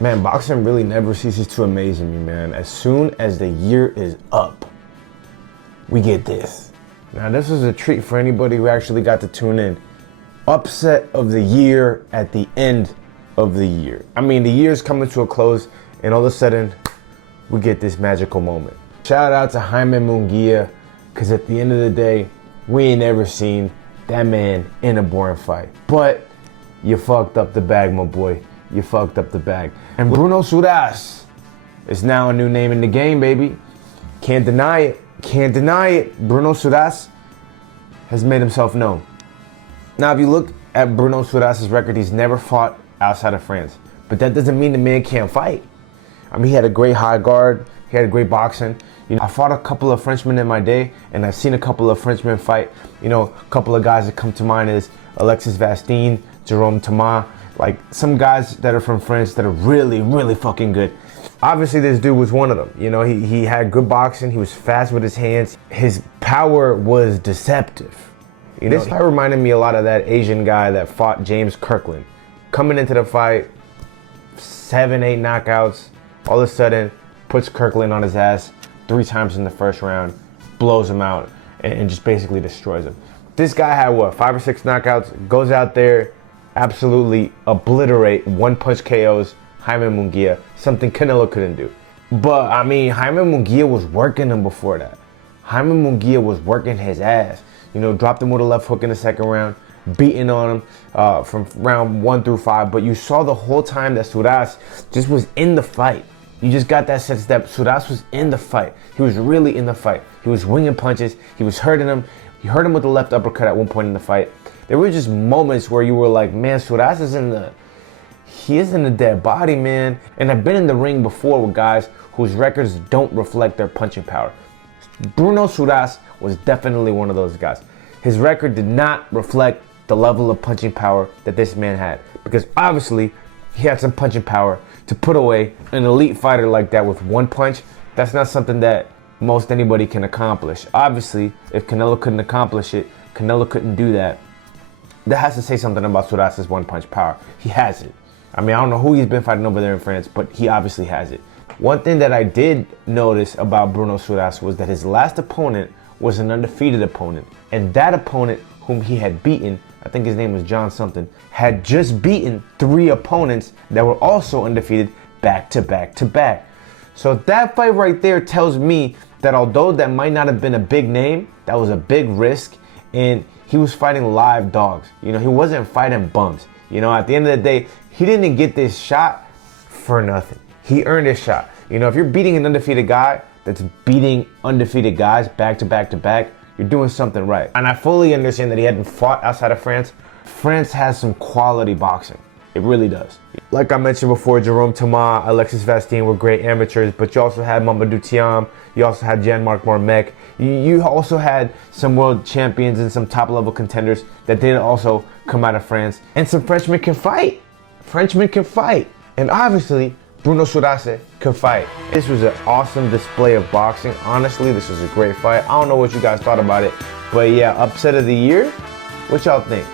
Man, boxing really never ceases to amaze me, man. As soon as the year is up, we get this. Now, this was a treat for anybody who actually got to tune in. Upset of the year at the end of the year. I mean, the year's coming to a close, and all of a sudden, we get this magical moment. Shout out to Jaime Munguia, because at the end of the day, we ain't ever seen that man in a boring fight. But you fucked up the bag, my boy. You fucked up the bag. And Bruno Surace is now a new name in the game, baby. Can't deny it. Can't deny it. Bruno Surace has made himself known. Now, if you look at Bruno Surace's record, he's never fought outside of France. But that doesn't mean the man can't fight. I mean, he had a great high guard. He had a great boxing. You know, I fought a couple of Frenchmen in my day, and I've seen a couple of Frenchmen fight. You know, a couple of guys that come to mind is Alexis Vastine, Jerome Thomas, like some guys that are from France that are really, really fucking good. Obviously, this dude was one of them. You know, he had good boxing. He was fast with his hands. His power was deceptive. You know, this fight reminded me a lot of that Asian guy that fought James Kirkland. Coming into the fight, 7, 8 knockouts, all of a sudden puts Kirkland on his ass 3 times in the first round, blows him out, and just basically destroys him. This guy had what, 5 or 6 knockouts, goes out there, absolutely obliterate one-punch KOs Jaime Munguia, something Canelo couldn't do. But I mean, Jaime Munguia was working him before that. Jaime Munguia was working his ass. You know, dropped him with a left hook in the second round, beating on him from round 1 through 5. But you saw the whole time that Surace just was in the fight. You just got that sense that Surace was in the fight. He was really in the fight. He was winging punches. He was hurting him. He hurt him with the left uppercut at one point in the fight. There were just moments where you were like, man, Surace is he isn't a dead body, man. And I've been in the ring before with guys whose records don't reflect their punching power. Bruno Surace was definitely one of those guys. His record did not reflect the level of punching power that this man had, because obviously he had some punching power to put away an elite fighter like that with one punch. That's not something that most anybody can accomplish. Obviously, if Canelo couldn't accomplish it, Canelo couldn't do that. That has to say something about Surace's one-punch power. He has it. I mean, I don't know who he's been fighting over there in France, but he obviously has it. One thing that I did notice about Bruno Surace was that his last opponent was an undefeated opponent. And that opponent whom he had beaten, I think his name was John something, had just beaten 3 opponents that were also undefeated back to back to back. So that fight right there tells me that although that might not have been a big name, that was a big risk, and he was fighting live dogs. You know, he wasn't fighting bums. You know, at the end of the day, he didn't get this shot for nothing. He earned his shot. You know, if you're beating an undefeated guy that's beating undefeated guys back to back to back, you're doing something right. And I fully understand that he hadn't fought outside of France. France has some quality boxing. It really does. Like I mentioned before, Jerome Thomas, Alexis Vastine were great amateurs, but you also had Mamadou Thiam, you also had Jean-Marc Marmec, you also had some world champions and some top-level contenders that didn't also come out of France. And some Frenchmen can fight. Frenchmen can fight. And obviously, Bruno Surace can fight. This was an awesome display of boxing. Honestly, this was a great fight. I don't know what you guys thought about it, but yeah, upset of the year? What y'all think?